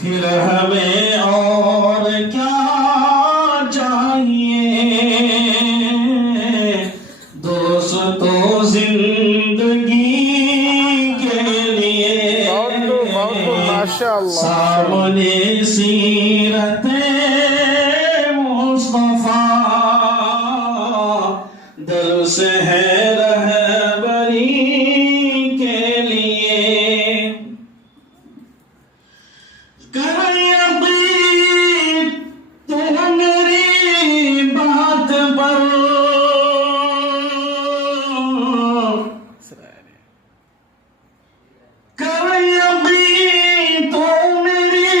फिर हमें और क्या चाहिए दोस्तों जिंदगी के लिए। माशाअल्लाह सामने सीरते मुस्तफा दर्स है रहबरी के लिए। कर यकीन तू मेरी बात पर, कर यकीन तू मेरी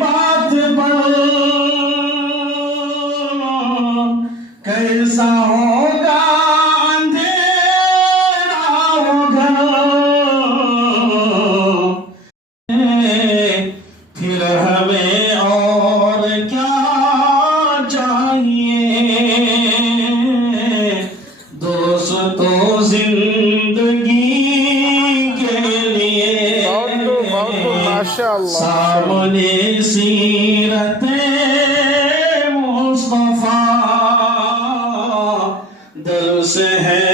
बात पर, कैसा होगा अंधेरा होगा फिर हमें और क्या चाहिए दोस्तों जिंदगी के लिए। माशाअल्लाह सामने सीरते मुस्तफा दर्स है